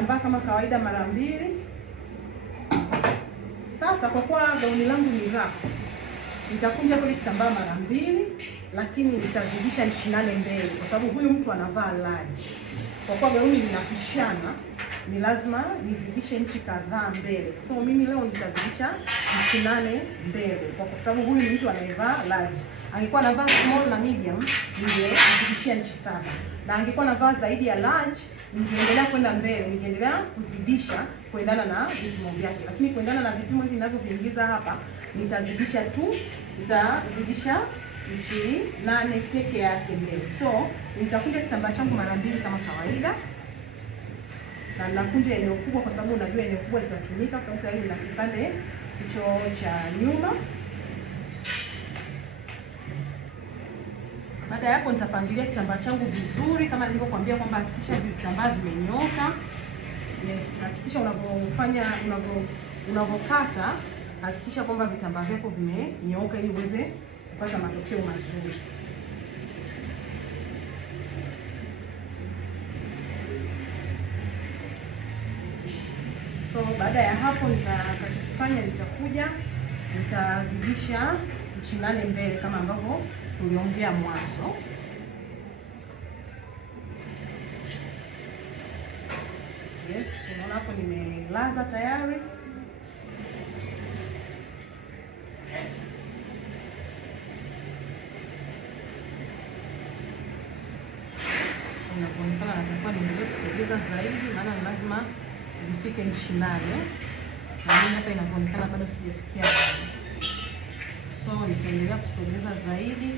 kitambaa kama kawaida mara 2. Sasa kwa kuwa gauni langu ni wrap, nitakunja kile kitambaa mara 2, lakini nitazidisha inchi 8 mbele, kwa sababu huyu mtu anavaa large. Kwa kuwa gauni linapishana, ni lazima nizidishe inchi kadhaa mbele. So mimi leo nitazidisha inchi 8 mbele, kwa sababu huyu ni mtu anayevaa large. Angekuwa anavaa small na medium, ningezidishia inchi 7. Na angekuwa anavaa zaidi ya large, ningeendelea kwenda mbele, ningeendelea kuzidisha kuendana na vipimo vyake. Lakini kuendana na vipimo hivi ninavyoviingiza hapa, nitazidisha inchi 8 peke yake mbele. So nitakunja kitambaa changu mara 2 kama kawaida. Na nakunja eneo kubwa kwa sababu unajua eneo kubwa litatumika, kwa sababu tayari nina kipande hicho cha nyuma. Baada ya hapo nitapangilia kitambaa changu vizuri kama nilivyokuambia kwamba hakikisha vitambaa vimenyooka. Yes, hakikisha unavyokata hakikisha kwamba vitambaa vyako vimenyooka ili uweze kupata matokeo mazuri. So baada ya hapo nitakachokifanya, nitazidisha inchi 8 mbele kama ambavyo tuliongea mwanzo. Yes, unaona hapo nimelaza tayari. Inaonekana natakuwa niendelee kusogeza zaidi, maana ni lazima zifike inchi 8. Na mimi hapa inaonekana bado sijafikia. So nitaendelea kusogeza zaidi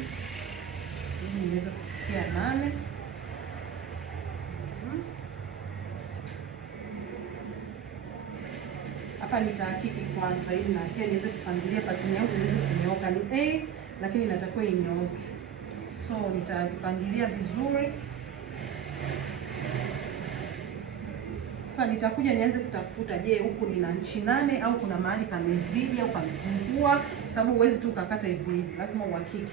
ili niweze kufikia 8. Hapa nitahakiki kwanza ili na pia niweze kupangilia pattern yangu iweze kunyooka. Ni A lakini inatakiwa inyooke. So nitapangilia vizuri. Sasa nitakuja nianze kutafuta, je, huku nina inchi 8 au kuna mahali pamezidi au pamepungua, sababu huwezi tu ukakata hivi hivi, lazima uhakiki.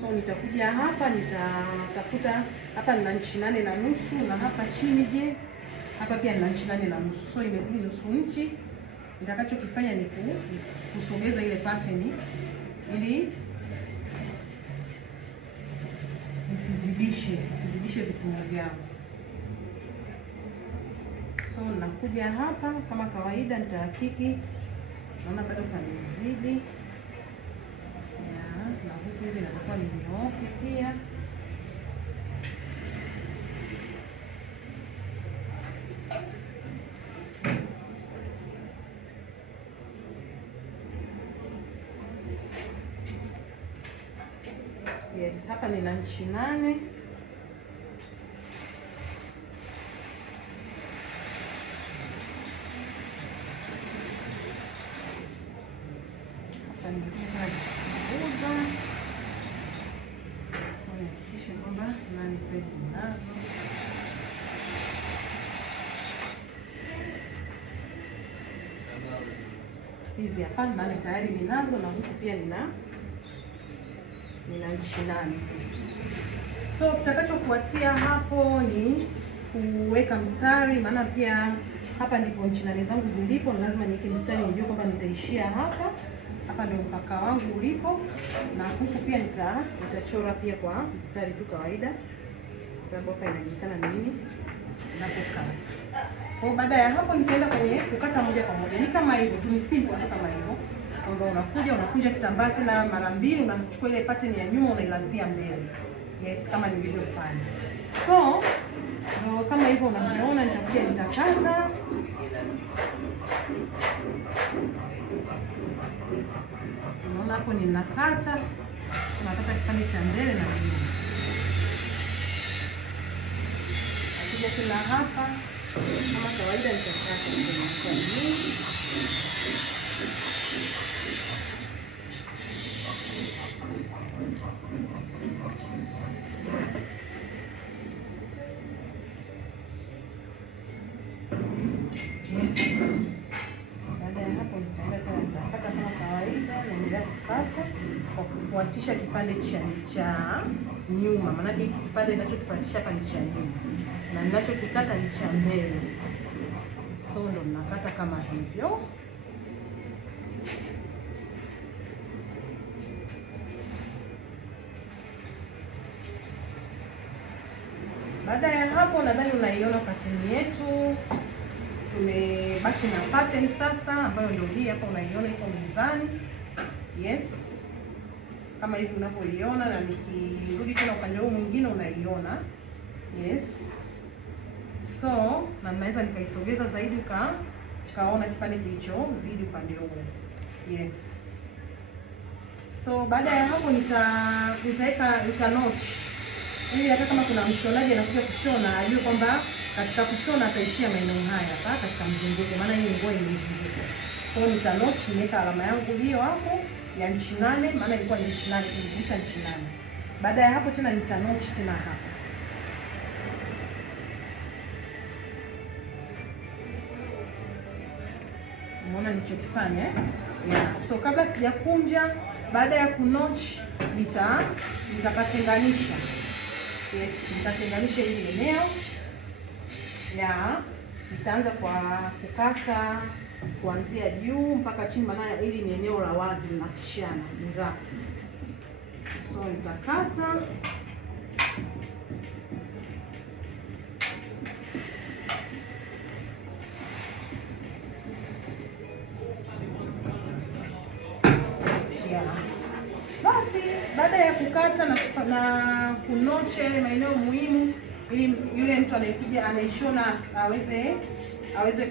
So nitakuja hapa nitatafuta, hapa nina inchi 8.5 na hapa chini, je, hapa pia nina inchi 8.5. So imezidi nusu inchi. Nitakachokifanya ni kusogeza ile pattern ili nisizidishe vipimo vyangu. So nakuja hapa kama kawaida nitahakiki, naona bado pamezidi. Na huku hivi natakuwa ninyooke pia. Yes, hapa nina inchi 8. Hakikisha kwamba 8 kweli nazo. Hizi hapa 8 tayari ninazo, na huku pia nina inchi 8. So kitakachofuatia hapo ni kuweka mstari, maana pia hapa ndipo inchi 8 zangu zilipo, na lazima niweke mstari nijue kwamba nitaishia hapa. Hapa ndio mpaka wangu ulipo, na huku pia nitachora pia kwa mstari tu kawaida, sababu hapa inajulikana nini ninapokata. Kwa baada ya hapo nitaenda kwenye kukata moja kwa moja. Ni kama hivyo tu, ni simple tu kama hivyo. Kwamba unakunja kitambaa tena mara 2, unachukua ile pattern ya nyuma unailazia mbele. Yes, kama nilivyofanya. So kama hivyo unavyoona, nitakuja nitakata. Unaona hapo ninakata kipande cha mbele na nyuma. Akija kila hapa kama kawaida nitakata kwa nyingi. Yes. Baada ya hapo nitaenda tena nitakata kama kawaida, naendelea kukata kwa nitafuatisha kipande cha nyuma, maanake hiki kipande ninachokifuatisha hapa ni cha nyuma na ninachokikata ni cha mbele, so ndo ninakata kama hivyo. Baada ya hapo, nadhani unaiona pattern yetu. Tumebaki na pattern sasa, ambayo ndio hii hapa, unaiona iko mezani. Yes, kama hivi unavyoiona, na nikirudi tena upande huu mwingine unaiona. Yes, so na naweza nikaisogeza zaidi ukaona kipande kilichozidi upande huu. Yes, so baada ya hapo nita notch ili hata kama kuna mshonaji anakuja kushona ajue kwamba katika kushona ataishia maeneo haya hapa katika mzunguko, maana hii nguo imezunguka. Kwa hiyo nita notch, nimeweka alama yangu hiyo hapo ya inchi 8, maana ilikuwa ni inchi 8, nilizidisha inchi 8. Baada ya hapo tena nita notch tena hapa. Umeona nilichokifanya yeah. So kabla sijakunja, baada ya kunotch nitapatenganisha. Yes, nitatenganisha hili eneo ya nitaanza kwa kukata kuanzia juu mpaka chini, maana hili ni eneo la wazi linapishana ni rafu. So nitakata basi. Baada ya kukata na kunocha yale maeneo muhimu, ili yule mtu anayekuja anaishona aweze